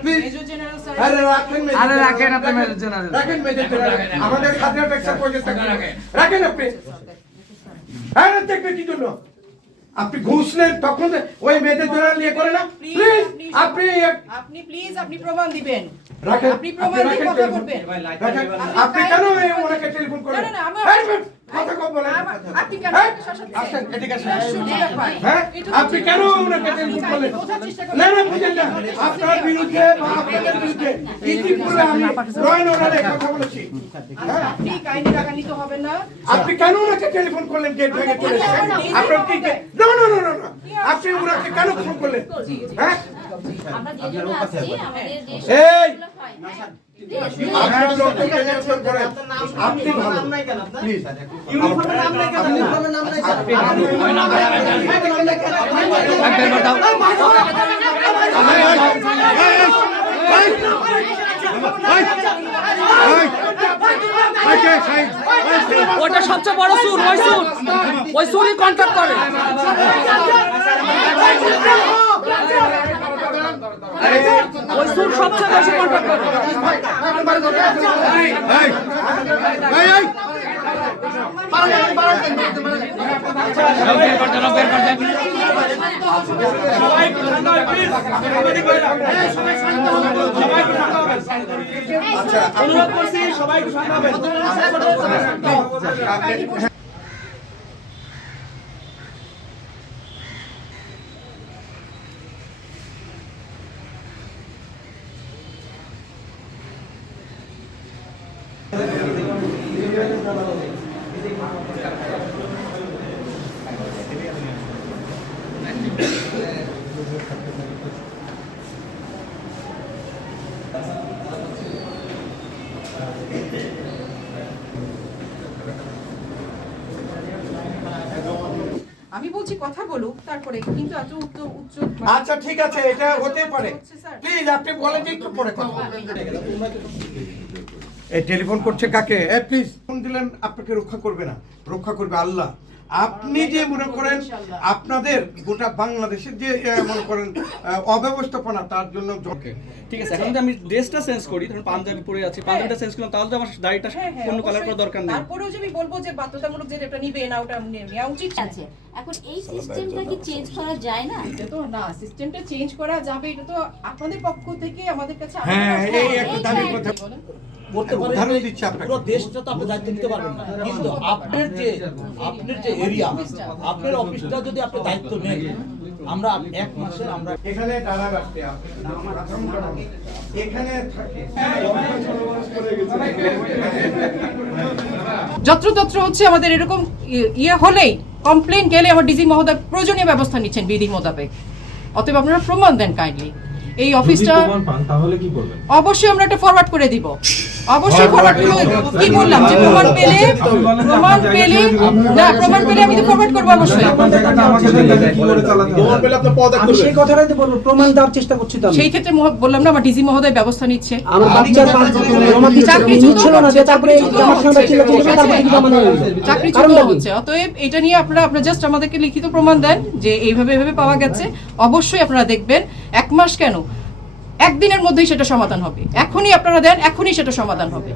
please আরে রাখেন আপনি মেজর জেনারেল রাখেন মেজর জেনারেল আমাদের খাদ্য ট্যাক্সের পয়সা রাখেন আপনি আরে দেখবে কি জন্য আপনি ঘুষ নেন তখন ওই মেজর জেনারেল নিয়ে করে না প্লিজ আপনি প্লিজ আপনি প্রমাণ দিবেন রাখেন আপনি প্রমাণ দিয়ে কথা বলবেন আপনি কেন ওনাকে টেলিফোন করেন না কথা কম বলেন আপনি কেন আসেন এদিকে আসেন হ্যাঁ আপনি কেন ওনাকে টেলিফোন করলেন না না বুঝেন না আপনার বিরুদ্ধে বা আপনাদের বিরুদ্ধে ইতিপূর্বে আমি রয়ন অর্ডারে কথা বলেছি আপনি কাইন্ডলি টাকা নিতে হবে না আপনি কেন ওনাকে টেলিফোন করলেন গেট ভেঙে চলে এসেছেন আপনার কি না না না না না আপনি ওনাকে কেন ফোন করলেন হ্যাঁ আমরা যে জন্য আসছি আমাদের দেশ এই প্লিজ আপনার লোককে টেলিফোন করেন আপনি ভালো প্লিজ ইউনিফর্মের নাম নাই কেন ইউনিফর্মের নাম নাই আপনি ওটা সবচেয়ে বড় সুর ওই সুরই কন্ট্যাক্ট করে ওই সুর সবচেয়ে বেশি কন্ট্যাক্ট করে অনুরোধ করছি সবাই একটু শান্ত হবেন আমি বলছি কথা বলুক তারপরে কিন্তু এত উচ্চ আচ্ছা ঠিক আছে এটা হতে পারে প্লিজ আপনি বলেন যে একটু পরে কথা এই টেলিফোন করছে কাকে প্লিজ ফোন দিলেন আপনাকে রক্ষা করবে না রক্ষা করবে আল্লাহ আপনি যে মনে করেন আপনাদের গোটা বাংলাদেশের যে মনে করেন অব্যবস্থাপনা তার জন্য ঠিক আছে এখন যদি আমি ড্রেসটা চেঞ্জ করি ধরুন পাঞ্জাবি পরে আছি পাঞ্জাবিটা চেঞ্জ করলাম তাহলে তো আমার দাড়িটা কোনো কালার করার দরকার নেই তারপরেও যে আমি বলবো যে বাধ্যতামূলক যে এটা নিবে না ওটা নেওয়া উচিত আছে এখন এই সিস্টেমটা কি চেঞ্জ করা যায় না এটা তো না সিস্টেমটা চেঞ্জ করা যাবে এটা তো আপনাদের পক্ষ থেকে আমাদের কাছে হ্যাঁ এই একটা দাবির কথা করতে পারেন উদাহরণ দিচ্ছি আপনাকে পুরো দেশটা তো আপনি দায়িত্ব নিতে পারবেন না কিন্তু আপনার যে এরিয়া আপনার অফিসটা যদি আপনি দায়িত্ব নেন আমরা এক মাসে আমরা এখানে দাঁড়া রাখতে এখানে থাকে যত্রতত্র হচ্ছে আমাদের এরকম ইয়ে হলেই কমপ্লেন গেলে আমার ডিজি মহোদয় প্রয়োজনীয় ব্যবস্থা নিচ্ছেন বিধি মোতাবেক অতএব আপনারা প্রমাণ দেন কাইন্ডলি এই অফিসটা তাহলে কি করবেন অবশ্যই আমরা এটা ফরওয়ার্ড করে দিব অবশ্যই ফরওয়ার্ড করে কি বললাম যে প্রমাণ পেলে আমি তো ফরওয়ার্ড করব অবশ্যই প্রমাণ পেলে আপনি পদত্যাগ করবেন সেই কথাটাই তো বলবো প্রমাণ দেওয়ার চেষ্টা করছি তো সেই ক্ষেত্রে বললাম না আমার ডিজি মহোদয় ব্যবস্থা নিচ্ছে আমার বাচ্চার আমার চাকরি ছিল না যে তারপরে আমার সঙ্গে ছিল তারপরে কি জমা নেই চাকরিচ্যুত হচ্ছে অতএব এটা নিয়ে আপনারা জাস্ট আমাদেরকে লিখিত প্রমাণ দেন যে এইভাবে পাওয়া গেছে অবশ্যই আপনারা দেখবেন এক মাস কেন একদিনের মধ্যেই সেটা সমাধান হবে এখনই আপনারা দেন এখনই সেটা সমাধান হবে